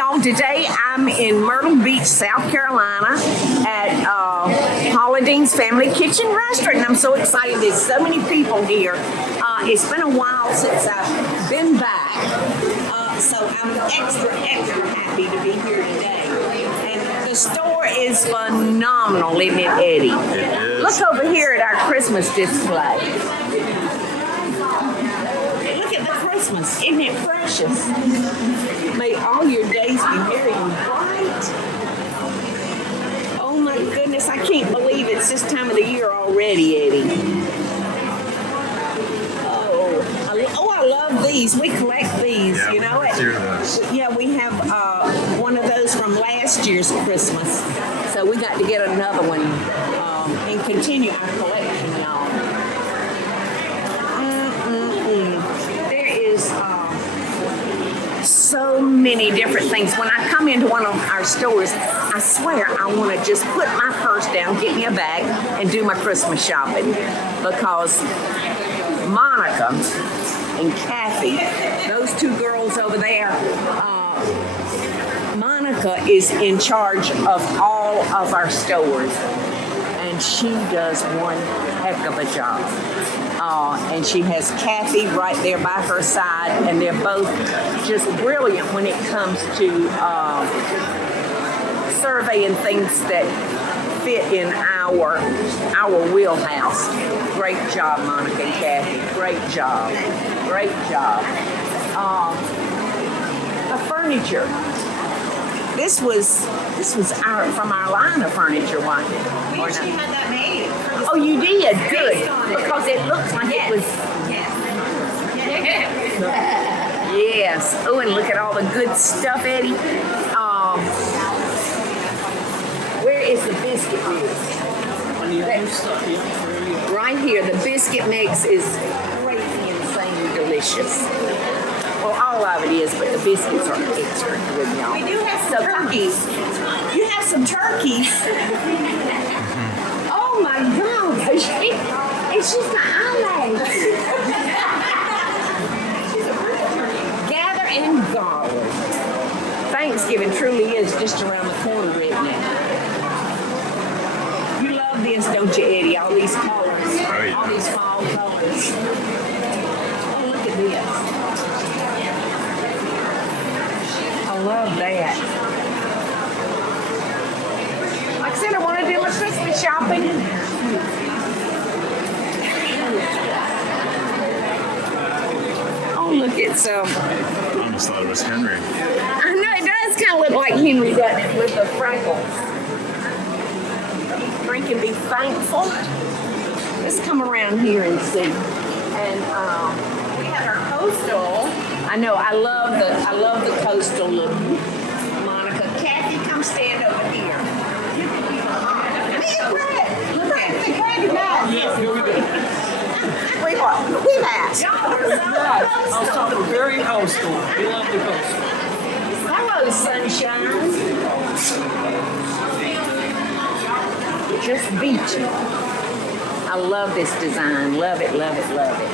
y'all. Today I'm in Myrtle Beach, South Carolina at Paula Deen's Family Kitchen Restaurant. And I'm so excited. There's so many people here. It's been a while since I've been back. So I'm extra happy to be here today. And the store is phenomenal, isn't it, Eddie? It is. Look over here at our Christmas display. Look at the Christmas. Isn't it precious? May all your days be merry and bright. Oh my goodness, I can't believe it's this time of the year already, Eddie. I love these. We collect these, Yeah, you know. Yeah, we have one of those from last year's Christmas. So we got to get another one and continue our collection, y'all. There is so many different things. When I come into one of our stores, I swear I want to just put my purse down, get me a bag, and do my Christmas shopping. Because Monica and Kathy, those two girls over there, Monica is in charge of all of our stores, and she does one heck of a job. And she has Kathy right there by her side, and they're both just brilliant when it comes to surveying things that fit in our wheelhouse. Great job, Monica and Kathy. Great job. Great job. The furniture. This was from our line of furniture, wasn't it? We actually had that made. Oh, you did? Good. Because it looks like it was. Yes. Oh, and look at all the good stuff, Eddie. Where is the biscuit mix? Right here, the biscuit mix is crazy, insanely delicious. Well, all of it is, but the biscuits are extra good, y'all. We do have some turkeys. You have some turkeys. Oh my gosh! It's just an eyelash. Gather and garland. Thanksgiving truly is just around the corner right now. You love this, don't you, Eddie? All these colors, Oh, yeah. all these fall colors. Oh, look at this. I love that. Like I said, I want to do my Christmas shopping. Oh, look at some. I almost thought it was Henry. I know it does kind of look like Henry, doesn't it, with the freckles. Drink and be thankful. Let's come around here and see. And we have our coastal. I know. I love the coastal look. Monica, Kathy, come stand over here. Look at it. We've asked. Also, very coastal. We love the coastal. Hello, sunshine. Just beachy. I love this design. Love it, love it, love it.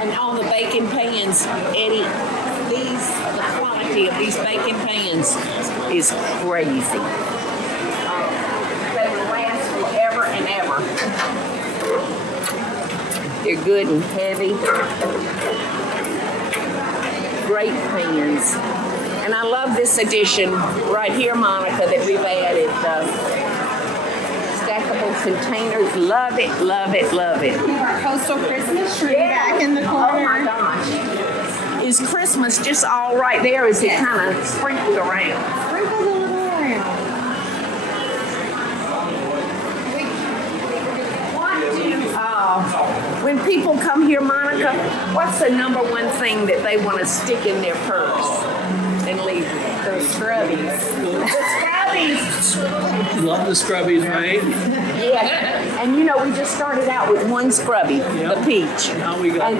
And all the baking pans, Eddie, the quality of these baking pans is crazy. They will last forever and ever. They're good and heavy. Great pans. And I love this addition right here, Monica, that we've added. Stackable containers. Love it, love it, love it. Our coastal Christmas tree back in the corner. Oh my gosh. Is Christmas just all right there? Is it kind of sprinkled around? Sprinkled a little around. When people come here, Monica, what's the number one thing that they want to stick in their purse and leave? The Scrubbies. The Scrubbies. Love the Scrubbies, right? Yeah. And you know, we just started out with one Scrubby, Yep. the peach. Now we got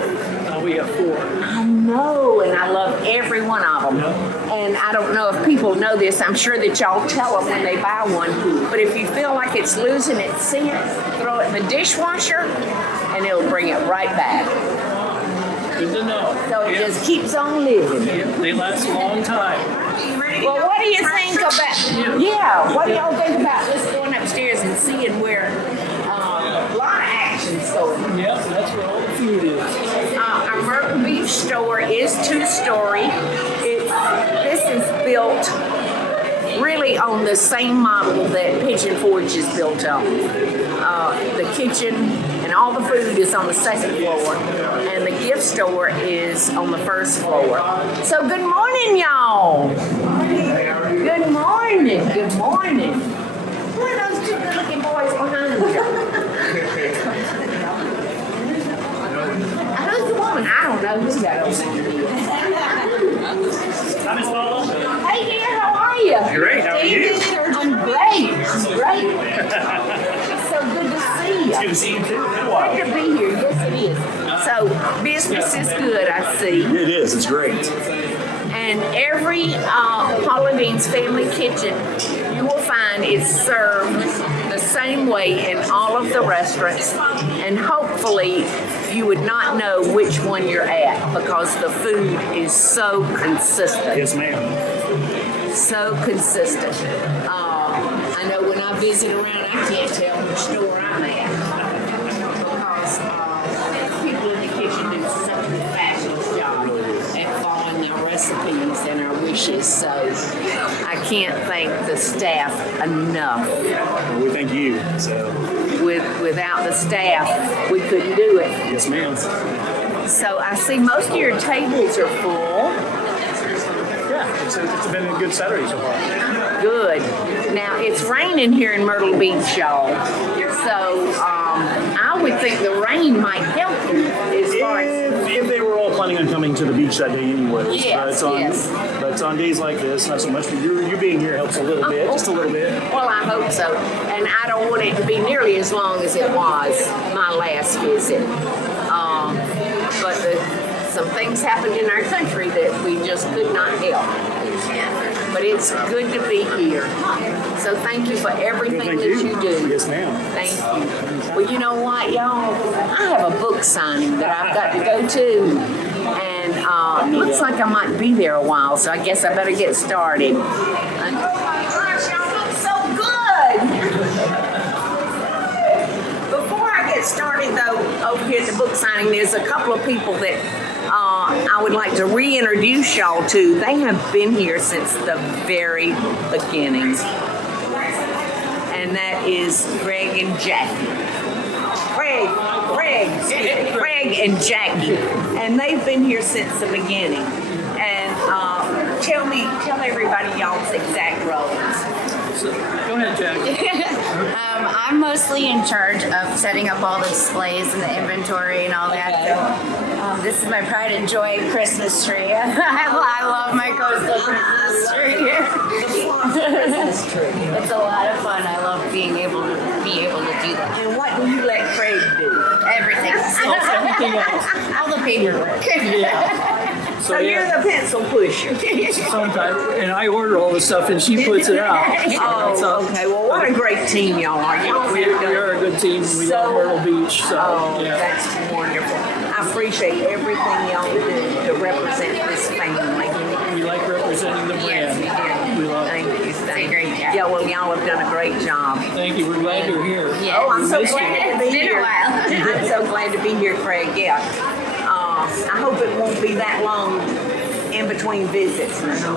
4. I know, and I love every one of them. Yep. And I don't know if people know this. I'm sure that y'all tell them when they buy one. But if you feel like it's losing its scent, throw it in the dishwasher, and it'll bring it right back. Good to know. So it just keeps on living. Yeah, they last long time. Well, what do you think about? Yeah, what do y'all think about us going upstairs and seeing where a lot of action's going? Yep, that's where all the food is. Our Myrtle Beach store is 2-story. This is built really on the same model that Pigeon Forge is built on. The kitchen and all the food is on the 2nd floor, and the gift store is on the 1st floor. So good morning, y'all. Good morning. Good morning. Who are those 2 good-looking boys behind you? Who's the woman? I don't know who that old woman is. Hi, Miss Paula. Hey dear, how are you? Great, how are you? I'm great. It's so good to see you. Good to see you too. Been a while. Good to be here. Yes, it is. So business is good, I see. It is. It's great. And every Paula Deen's family kitchen you will find is served the same way in all of the restaurants, and hopefully you would not know which one you're at because the food is so consistent. Yes, ma'am. So consistent. I know when I visit around, I can't tell which store I'm at because people in the kitchen do such a fabulous job at following our recipes and our wishes. So I can't thank the staff enough. Well, we thank you. So. Without the staff, we couldn't do it. Yes, ma'am. So I see most of your tables are full. Yeah, it's been a good Saturday so far. Good. Now it's raining here in Myrtle Beach, y'all. So I would think the rain might help you as far as. If they were all planning on coming to the beach that day anyways. Yes, But it's on days like this, not so much. But you being here helps a little bit, just a little bit. Well, I hope so. And I don't want it to be nearly as long as it was my last visit. But some things happened in our country that we just could not help. But it's good to be here. So thank you for everything Thank that you do. Yes, ma'am. Thank you. Well, you know what, y'all? I have a book signing that I've got to go to. And looks like I might be there a while, so I guess I better get started. Gosh, y'all look so good! Before I get started, though, over here at the book signing, there's a couple of people that I would like to reintroduce y'all to. They have been here since the very beginning. And that is Greg and Jackie. Craig and Jackie. And they've been here since the beginning. And tell everybody y'all's exact roles. Go ahead, Jack. I'm mostly in charge of setting up all the displays and the inventory and all that. So, this is my pride and joy Christmas tree. I love my coastal Christmas tree. It's a lot of fun. I love being able to do that. And what do you let Craig do? Everything. Everything else. All the paperwork. Yeah. So you're the pencil pusher. Sometimes, and I order all the stuff and she puts it out. Oh, okay. Well, what a great team y'all are. Y'all We are a good team. We love Myrtle Beach. So, yeah. That's wonderful. I appreciate everything y'all do to represent this family. We like representing the brand. Yes, We love it. Thank you. It's a great job. Yeah, well, y'all have done a great job. Thank you. We're glad you're here. Yeah. Oh, I'm so missed glad you. to be It's been a here. while. I'm so glad to be here, Craig. Yeah. I hope it won't be that long in between visits.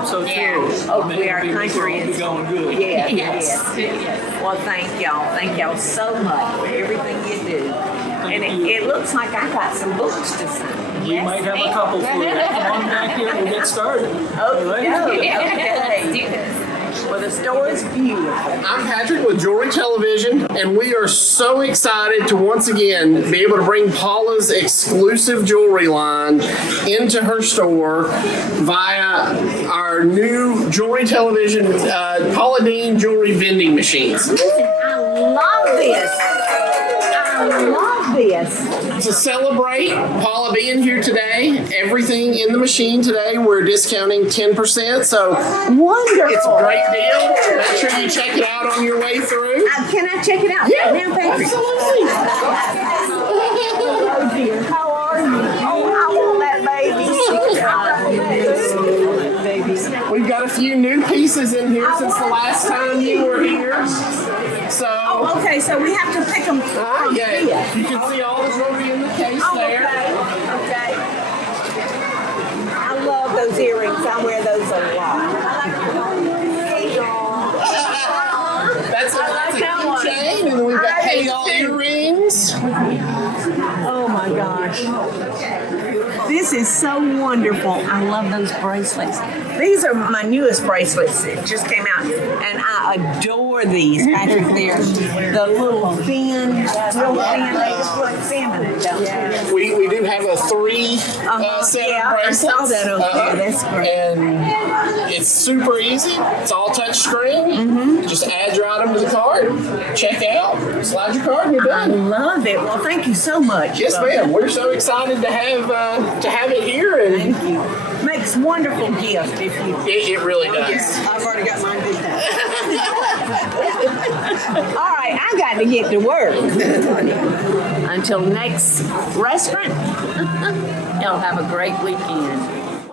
So too. Yeah. Hopefully our country is is going good. Yeah, Yes. yes. Well, thank y'all. Thank y'all so much for everything you do. And you. it looks like I got some books to sign. We might have a couple for you. Come on back here. We'll get started. All right? Let's do this. Well, the store is beautiful. I'm Patrick with Jewelry Television, and we are so excited to once again be able to bring Paula's exclusive jewelry line into her store via our new Jewelry Television Paula Deen jewelry vending machines. I love this. I love this. To celebrate Paula being here today, everything in the machine today, we're discounting 10%, so Wonderful. it's a great deal. Make sure you check it out on your way through. Can I check it out? Yeah, Now, Patrick. absolutely. Oh dear, how are you? Oh, I want that baby. I love that baby. we've got a few new pieces in here since the last time you were here. So, Oh, okay, so we have to pick them from yeah, here. you can see all the jewelry in the case Oh, there. okay. I love those earrings. I wear those a lot. That's a keychain, and then we've got hey y'all earrings. Oh my gosh. This is so wonderful. I love those bracelets. These are my newest bracelets that just came out, and I adore these. Patrick, they're the little thin, real thin. They just look feminine, don't they? We do have a 3 set Yeah, of I bracelets. saw that on there. That's great. And it's super easy. It's all touch screen. Just add your item to the card, check out, slide your card, and you're I done. love it. Well, thank you so much. Yes, ma'am. We're so excited to have it here, and Thank you. Makes wonderful gift if you. it really does. I've already got mine did that. All right, I got to get to work. Until next restaurant, y'all have a great weekend.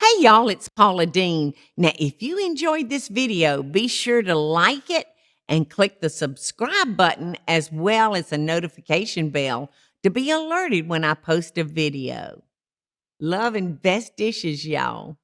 Hey y'all, it's Paula Deen. Now, if you enjoyed this video, be sure to like it and click the subscribe button as well as the notification bell to be alerted when I post a video. Love and best dishes, y'all.